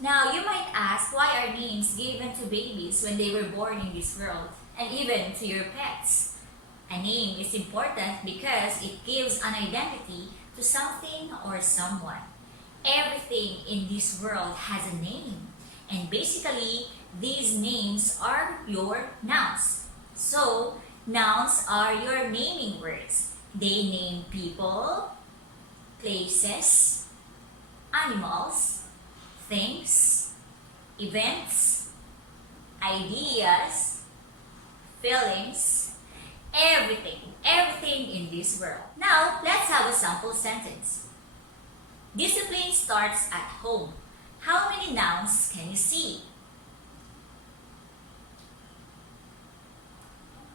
Now, you might ask, why are names given to babies when they were born in this world, and even to your pets? A name is important because it gives an identity to something or someone. Everything in this world has a name, and basically, these names are your nouns. So, nouns are your naming words. They name people, places, animals, things, events, ideas, feelings, everything in this world. Now, let's have a sample sentence. Discipline starts at home. How many nouns can you see?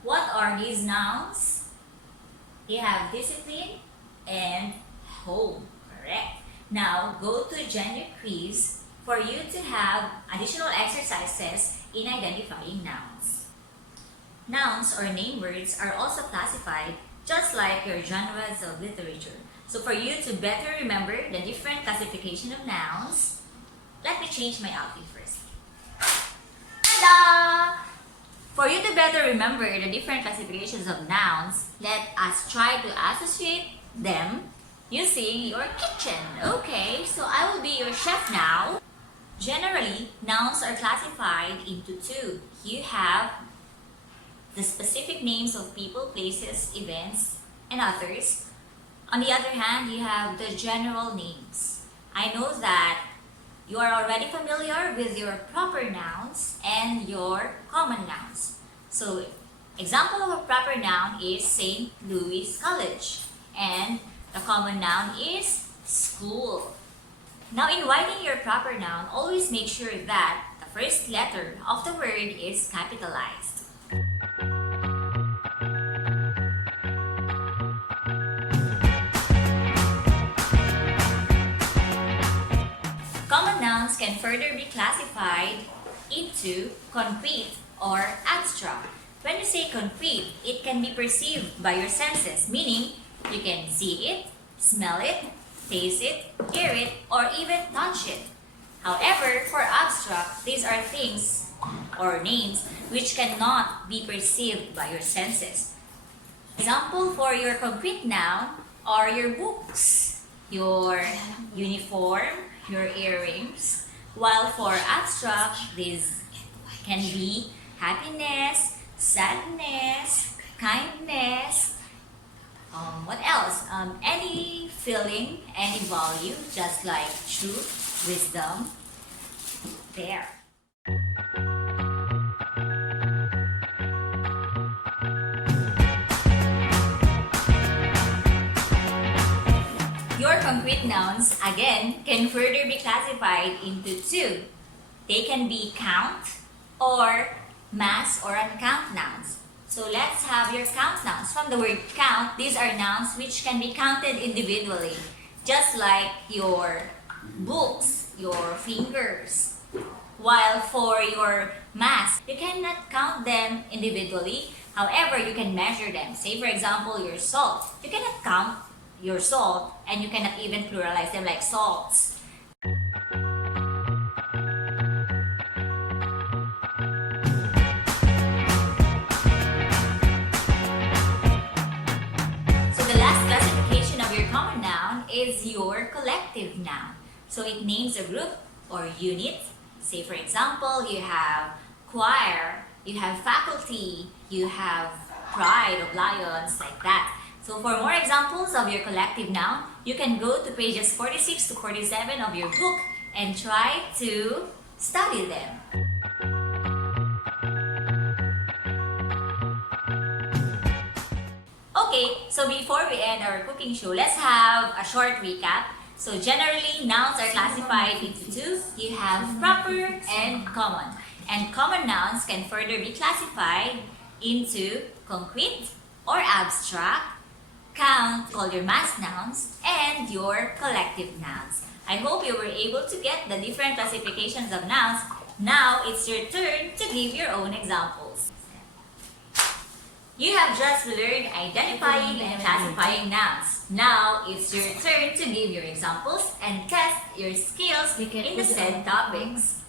What are these nouns? They have discipline and home, correct? Now, go to gender quiz for you to have additional exercises in identifying nouns. Nouns or name words are also classified just like your genres of literature. So for you to better remember the different classification of nouns, let me change my outfit first. Ta-da! For you to better remember the different classifications of nouns, let us try to associate them using your kitchen. Okay, so I will be your chef now. Generally, nouns are classified into two. You have the specific names of people, places, events, and others. On the other hand, you have the general names. I know that you are already familiar with your proper nouns and your common nouns. So, example of a proper noun is St. Louis College, and the common noun is school. Now, in writing your proper noun, always make sure that the first letter of the word is capitalized. Common nouns can further be classified into concrete or abstract. When you say concrete, it can be perceived by your senses, meaning you can see it, smell it, taste it, hear it, or even touch it. However, for abstract, these are things or names which cannot be perceived by your senses. Example for your concrete noun are your books, your uniform, your earrings, while for abstract, these can be happiness, sadness, kindness, what else? Any feeling, any value, just like truth, wisdom, there. Your concrete nouns, again, can further be classified into two. They can be count or mass or uncount nouns. So let's have your count nouns. From the word count, these are nouns which can be counted individually, just like your books, your fingers. While for your mass, you cannot count them individually. However, you can measure them. Say for example, your salt. You cannot count your salt, and you cannot even pluralize them like salts. So the last classification of your common noun is your collective noun. So it names a group or unit. Say for example, you have choir, you have faculty, you have pride of lions, like that. So for more examples of your collective noun, you can go to pages 46 to 47 of your book and try to study them. Okay, so before we end our cooking show, let's have a short recap. So generally, nouns are classified into two. You have proper and common. And common nouns can further be classified into concrete or abstract, count, called your mass nouns, and your collective nouns. I hope you were able to get the different classifications of nouns. Now it's your turn to give your own examples. You have just learned identifying and classifying nouns. Now, it's your turn to give your examples and test your skills in the said topics.